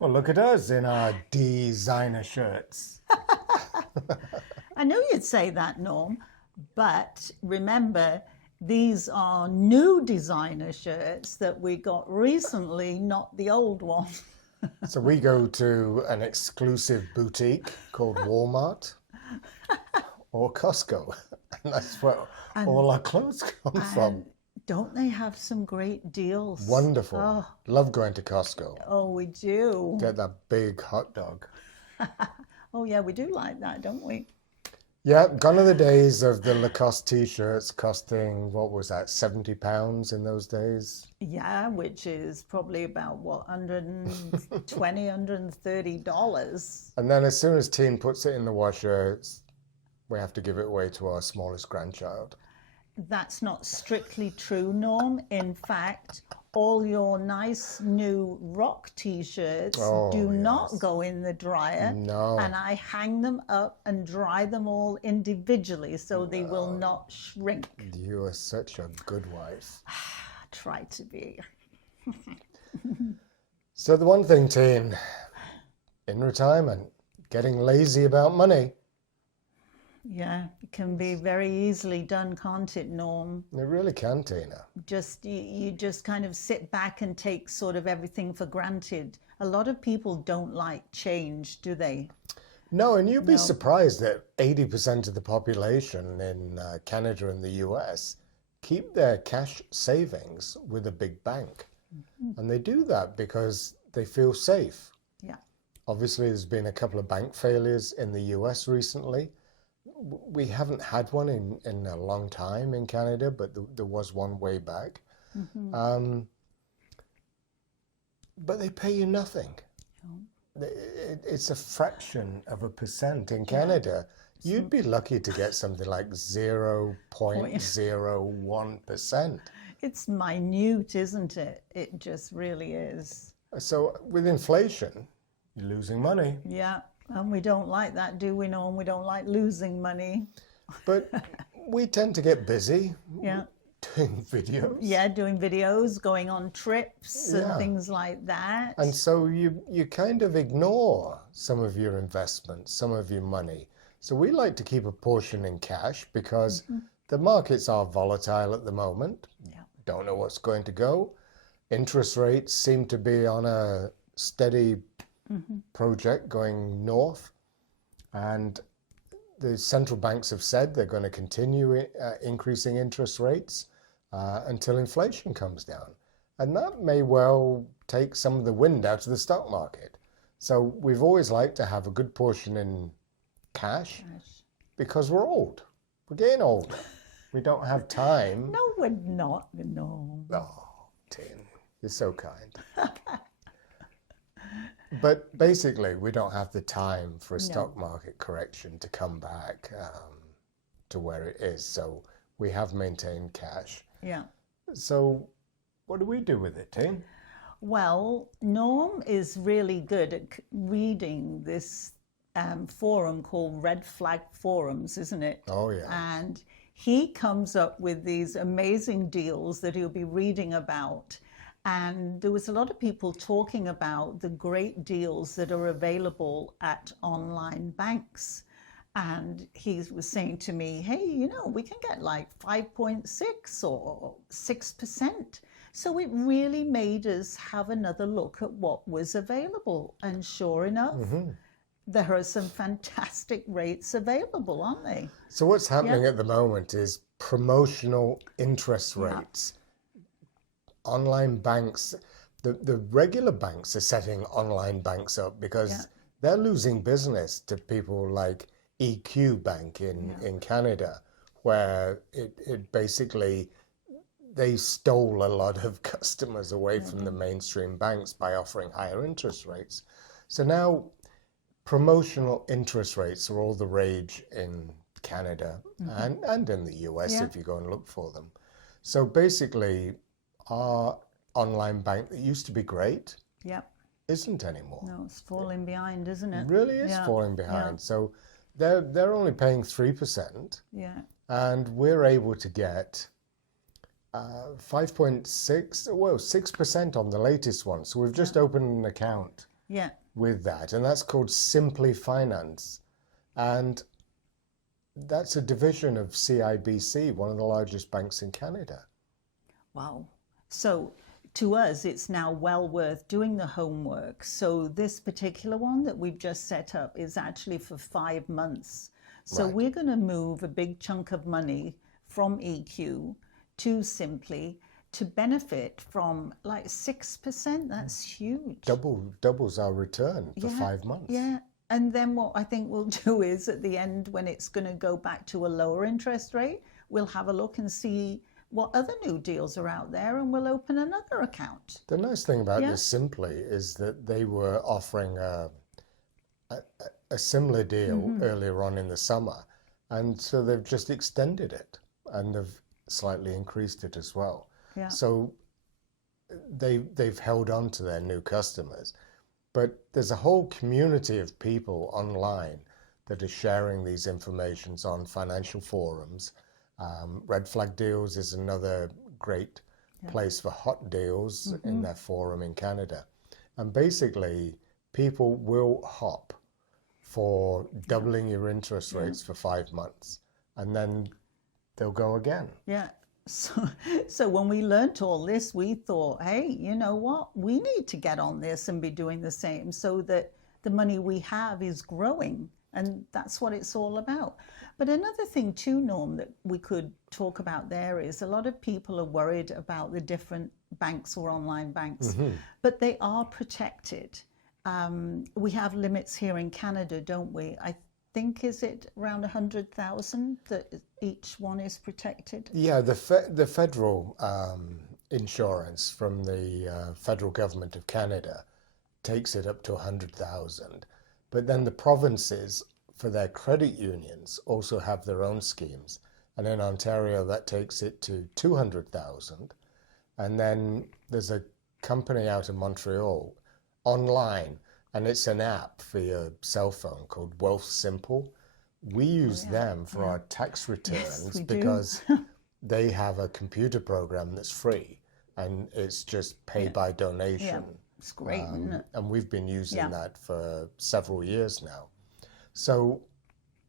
Well, look at us in our designer shirts. I knew you'd say that, Norm, but remember, these are new designer shirts that we got recently, not the old one. So we go to an exclusive boutique called Walmart or Costco. And that's where And all our clothes come from. and don't they have some great deals? Wonderful. Love going to Costco. Oh, we do. Get that big hot dog. Oh, yeah, we do like that, don't we? Yeah, gone are the days of the Lacoste t-shirts costing, what was that, £70 in those days? Yeah, which is probably about what, $120, $130. And then as soon as teen puts it in the washer, we have to give it away to our smallest grandchild. That's not strictly true, Norm. In fact, all your nice new rock t-shirts do not go in the dryer. No. And I hang them up and dry them all individually so they will not shrink. You are such a good wife. I try to be. So the one thing, teen, in retirement, getting lazy about money. Yeah, it can be very easily done, can't it, Norm? It really can, Tina. You just kind of sit back and take sort of everything for granted. A lot of people don't like change, do they? No, and you'd be surprised that 80% of the population in Canada and the US keep their cash savings with a big bank. And they do that because they feel safe. Yeah. Obviously, there's been a couple of bank failures in the US recently. We haven't had one in a long time in Canada, but there was one way back. But they pay you nothing. It's a fraction of a percent in Canada. You'd be lucky to get something like 0.01%. It's minute, isn't it? It just really is. So with inflation, you're losing money. Yeah. And we don't like that, do we, Norm? We don't like losing money. But we tend to get busy Yeah. doing videos. Yeah, doing videos, going on trips and Yeah. things like that. And so you kind of ignore some of your investments, some of your money. So we like to keep a portion in cash because the markets are volatile at the moment. Yeah. Don't know what's going to go. Interest rates seem to be on a steady project going north. And the central banks have said they're going to continue increasing interest rates until inflation comes down. And that may well take some of the wind out of the stock market. So we've always liked to have a good portion in cash because we're old. We're getting older. We don't have time. No, we're not. No. Oh, Tin, you're so kind. But basically, we don't have the time for a stock market correction to come back to where it is. So we have maintained cash. Yeah. So what do we do with it, Tin? Well, Norm is really good at reading this forum called Red Flag Forums, isn't it? Oh, yeah. And he comes up with these amazing deals that he'll be reading about. And there was a lot of people talking about the great deals that are available at online banks. And he was saying to me, hey, we can get like 5.6 or 6%. So it really made us have another look at what was available. And sure enough, there are some fantastic rates available, aren't they? So what's happening at the moment is promotional interest rates. Online banks, the regular banks are setting online banks up because they're losing business to people like EQ Bank in Canada, where it basically, they stole a lot of customers away from the mainstream banks by offering higher interest rates. So now promotional interest rates are all the rage in Canada and in the US if you go and look for them. So basically, our online bank that used to be great isn't anymore. No, it's falling behind, isn't it? It really is falling behind. So they're only paying 3%. Yeah. And we're able to get 5.6, well, 6% on the latest one. So we've just opened an account Yeah. with that, and that's called Simply Finance. And that's a division of CIBC, one of the largest banks in Canada. Wow. So to us, it's now well worth doing the homework. So this particular one that we've just set up is actually for 5 months. So Right. we're going to move a big chunk of money from EQ to Simply to benefit from like 6%. That's huge. Doubles our return for Yeah, 5 months. yeah. And then what I think we'll do is at the end, when it's going to go back to a lower interest rate, we'll have a look and see what other new deals are out there, and we'll open another account. The nice thing about Yeah. this Simply is that they were offering a similar deal earlier on in the summer, and so they've just extended it and they've slightly increased it as well. Yeah. So they've held on to their new customers, but there's a whole community of people online that are sharing these informations on financial forums. Red Flag Deals is another great place for hot deals in their forum in Canada. And basically, people will hop for doubling your interest rates for 5 months, and then they'll go again. Yeah. So when we learnt all this, we thought, hey, you know what? We need to get on this and be doing the same so that the money we have is growing. And that's what it's all about. But another thing too, Norm, that we could talk about there is a lot of people are worried about the different banks or online banks, but they are protected. We have limits here in Canada, don't we? I think, is it around 100,000 that each one is protected? Yeah, the federal insurance from the federal government of Canada takes it up to 100,000. But then the provinces, for their credit unions, also have their own schemes. And in Ontario, that takes it to 200,000. And then there's a company out of Montreal online, and it's an app for your cell phone called Wealthsimple. We use them for our tax returns we do. because they have a computer program that's free, and it's just pay by donation. Yeah, it's great, isn't it? And we've been using that for several years now. So,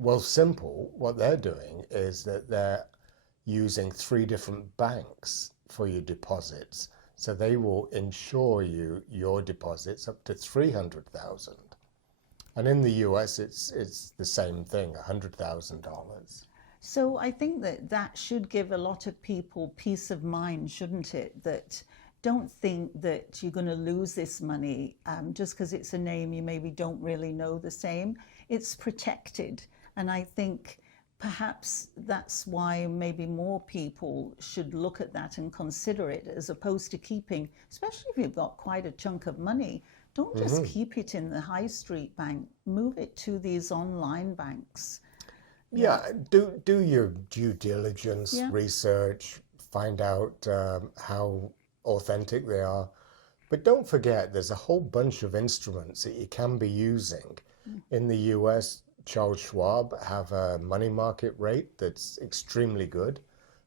Wealthsimple, what they're doing is that they're using 3 different banks for your deposits. So they will insure you your deposits up to 300,000. And in the US, it's the same thing, $100,000. So I think that should give a lot of people peace of mind, shouldn't it? That don't think that you're going to lose this money just because it's a name you maybe don't really know the same. It's protected. And I think perhaps that's why maybe more people should look at that and consider it, as opposed to keeping, especially if you've got quite a chunk of money, don't just keep it in the high street bank, move it to these online banks. Yeah, do your due diligence, research, find out how authentic they are. But don't forget, there's a whole bunch of instruments that you can be using. In the US, Charles Schwab have a money market rate that's extremely good.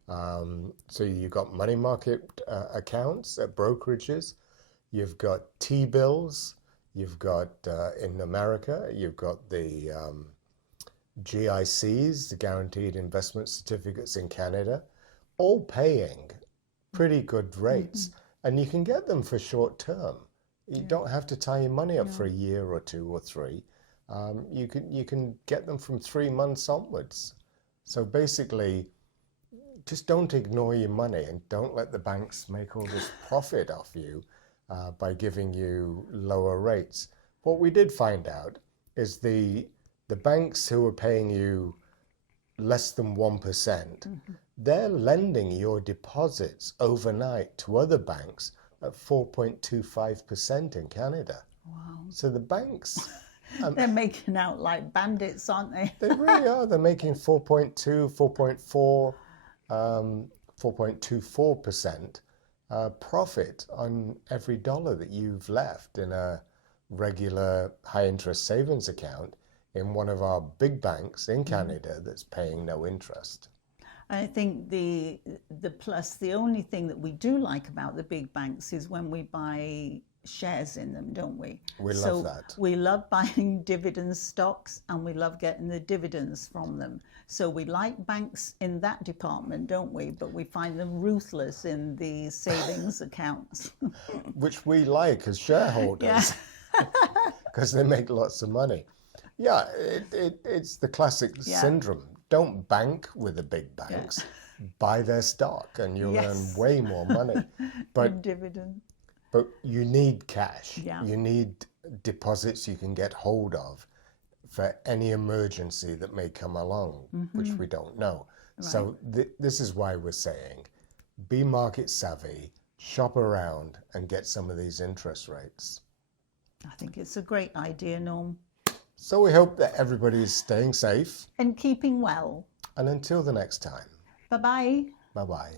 So you've got money market accounts at brokerages. You've got T-bills. You've got, in America, you've got the GICs, the Guaranteed Investment Certificates in Canada, all paying pretty good rates. And you can get them for short term. You don't have to tie your money up for a year or 2 or 3. You can get them from 3 months onwards. So basically, just don't ignore your money and don't let the banks make all this profit off you by giving you lower rates. What we did find out is the banks who are paying you less than 1%, they're lending your deposits overnight to other banks at 4.25% in Canada. Wow. So the banks... They're making out like bandits, aren't they? They really are. They're making 4.2, 4.4, 4.24% profit on every dollar that you've left in a regular high-interest savings account in one of our big banks in Canada that's paying no interest. I think the only thing that we do like about the big banks is when we buy shares in them, don't we? We so love that. We love buying dividend stocks and we love getting the dividends from them. So we like banks in that department, don't we? But we find them ruthless in the savings accounts. Which we like as shareholders because they make lots of money. Yeah, it's the classic syndrome. Don't bank with the big banks. Buy their stock and you'll earn way more money. But dividend. But you need cash. Yeah. You need deposits you can get hold of for any emergency that may come along, which we don't know. Right. So this is why we're saying be market savvy, shop around and get some of these interest rates. I think it's a great idea, Norm. So we hope that everybody is staying safe. And keeping well. And until the next time. Bye-bye. Bye-bye.